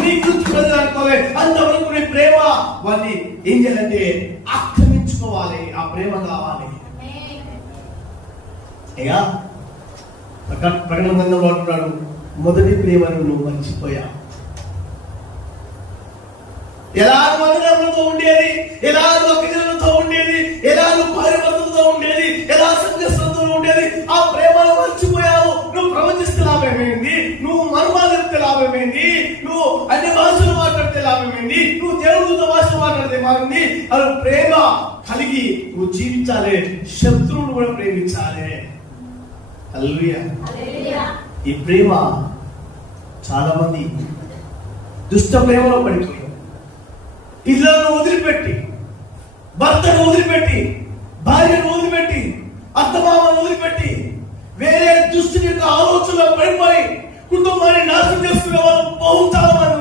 నీ గురించి ప్రజలు అంతవరకు నీ ప్రేమ వాళ్ళని ఏం చేయాలంటే ఆక్రమించుకోవాలి. ఆ ప్రేమ కావాలి. అయ్యా ప్రకటన గ్రంథంలో అంటున్నాడు, మొదటి ప్రేమను నువ్వు మర్చిపోయా. ఎలా మందిరంతో ఉండేది, ఎలా భక్తులతో ఉండేది, ఎలా భార్యభర్తలతో ఉండేది, ఎలా సంఘస్థులతో ఉండేది, ఆ ప్రేమను మర్చిపోయావు. నువ్వు ప్రవచిస్తే లాభమేంది, నువ్వు మర్మాలిస్తే లాభమేంది, నువ్వు అన్ని భాషలు మాట్లాడితే లాభమేంది, నువ్వు దేవుడితో భాష మాట్లాడితే మారింది. అది ప్రేమ కలిగి నువ్వు జీవించాలి. శత్రువును కూడా ప్రేమించాలి. హల్లెలూయా. ఈ ప్రేమ చాలా మంది దుష్ట ప్రేమలో పడిపోయి, పిల్లలను వదిలిపెట్టి, భర్తను వదిలిపెట్టి, భార్యను వదిలిపెట్టి, అత్తమామను వదిలిపెట్టి, వేరే దుష్టుని యొక్క ఆలోచనలో పడిపోయి కుటుంబాన్ని నాశనం చేసుకునే వాళ్ళు బహు చాలా మంది